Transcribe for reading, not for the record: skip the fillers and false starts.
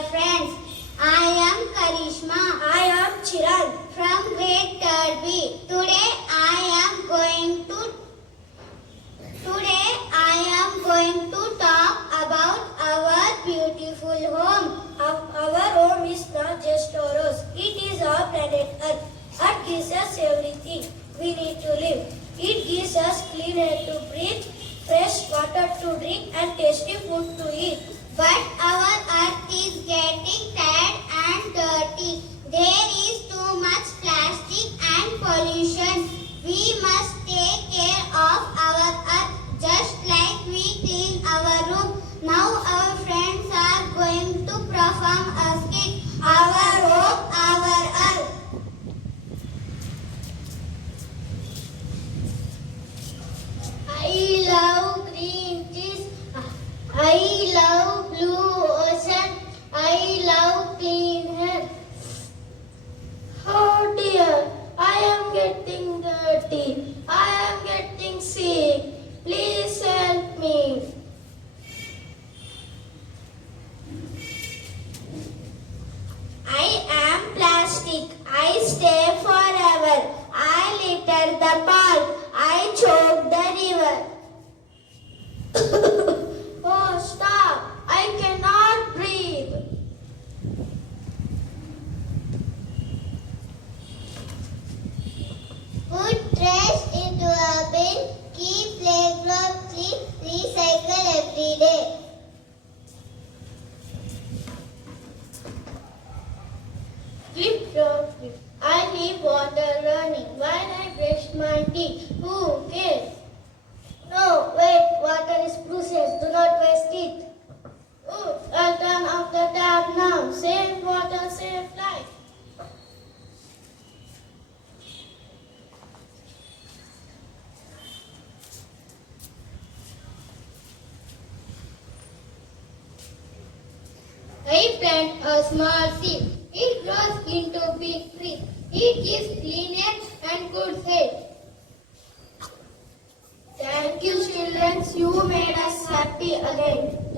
dear friends. I am Karishma. I am Chiran. From grade 3rd B. Today I am going to talk about our beautiful home. Our home is not just our house. It is our planet Earth. Earth gives us everything we need to live. It gives us clean air to breathe, fresh water to drink, and tasty food to eat. But our earth is getting tired and dirty. There is too much plastic and pollution. We must take care of our earth just like we clean our room. Now our friends are going to perform a skit. Our home, our earth. I love green trees. I love blue ocean. I love clean air. Oh dear, I am getting dirty. I am getting sick. Please help me. I am plastic. I stay forever. I litter the park. I choke the river. Oh, stop. I cannot breathe. Put trash into a bin. Keep playground clean. Recycle every day. Drip, drop, drip. I need water running while I brush my teeth. Who cares? No, wait, water is precious. Do not waste it. Oh, I'll turn off the tap now. Save water, save life. I plant a small seed. It grows into big tree. It gives clean air and good health. Thank you, children. You made us happy again.